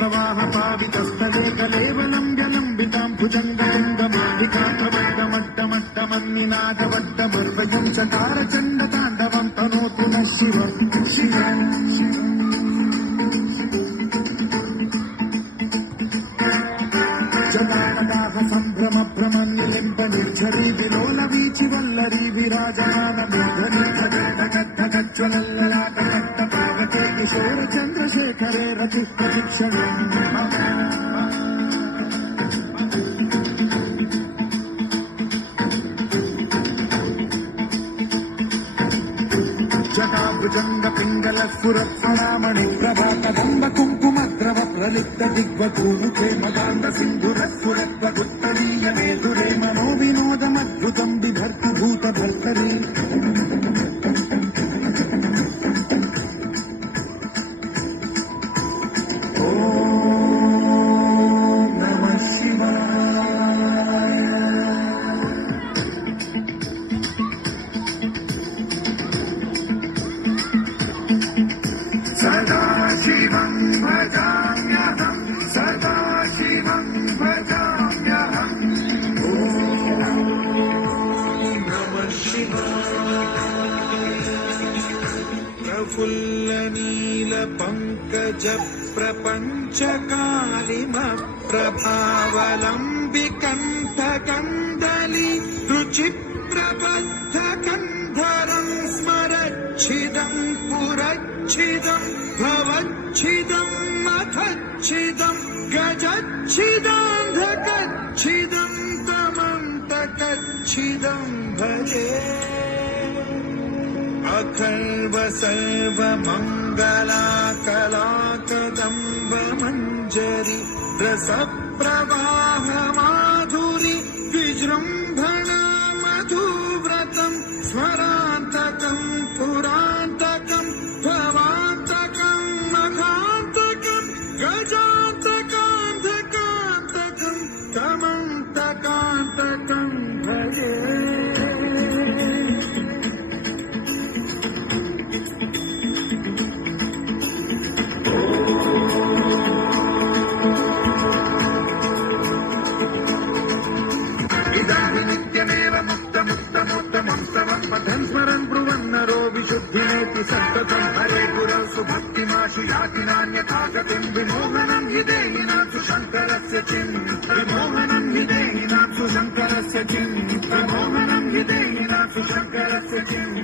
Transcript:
ప్రవాహ పావితస్థలే కలేవలం జలంబితాం భుజంగలింగమాలికాభవడ్డమడ్డమడ్డమన్నినాదవడ్డమర్వయం చకార చండ తాండవం తనోతు న శివం శివం జటాకటాహ సంభ్రమ భ్రమన్నిలింప నిర్ఝరీ విలోల వీచి వల్లరీ విరాజమాన మేఘనీ గజ్జలల్లలాట కట్ట పావకే కిశోర చంద్రశేఖరే రచి ప్రతిక్షణే జటాభుజంగ పింగళ స్ఫురత్సరామణి ప్రభా కదంబ కుంకుమద్రవ ప్రలిప్త దిగ్వధూముఖే మదాంద సింధుర స్ఫురత్వగుత్తరీయ మేధురే మనో వినోదమద్భుతం బిభర్తి భూత భర్తరీ ఓం నమః శివాయ సదాశివం భజామ్యహం సదాశివం భజామ్యహం ఓం నమః శివాయ ప్రఫుల్ల నీల పంకజ ప్రపంచ కాళిమ ప్రభావలంబి కంఠ కందలి రుచి ప్రబద్ధ కంధరం స్మరచ్చిదం పురచ్చిదం భవచ్చిదం మథచ్చిదం గజచ్చిదాంధకచ్చిదం తమంతకచ్చిదం భజే అఖర్వ సర్వ మంగళా కళాకదంబ మంజరి రస ప్రవాహ మాధురి విజృంభణ మధువ్రతం స్మరాంతకం పురాంతకం భవాంతకం మఘాంతకం గజాంతకాంతకాంతకం తమంతకాంతకం భజే పథం స్మరన్ బ్రువన్నరో విశుద్ధినేతి సంతతం హరే గురసు భక్తిమాశు యాతి నాన్యథాగతిం విమోహనం హి దేహినాథు శంకరస్య చిన్ విమోహనం హి దేహినాథు శంకరస్య చిన్ విమోహనం హి దేహినాథు శంకరస్య చిన్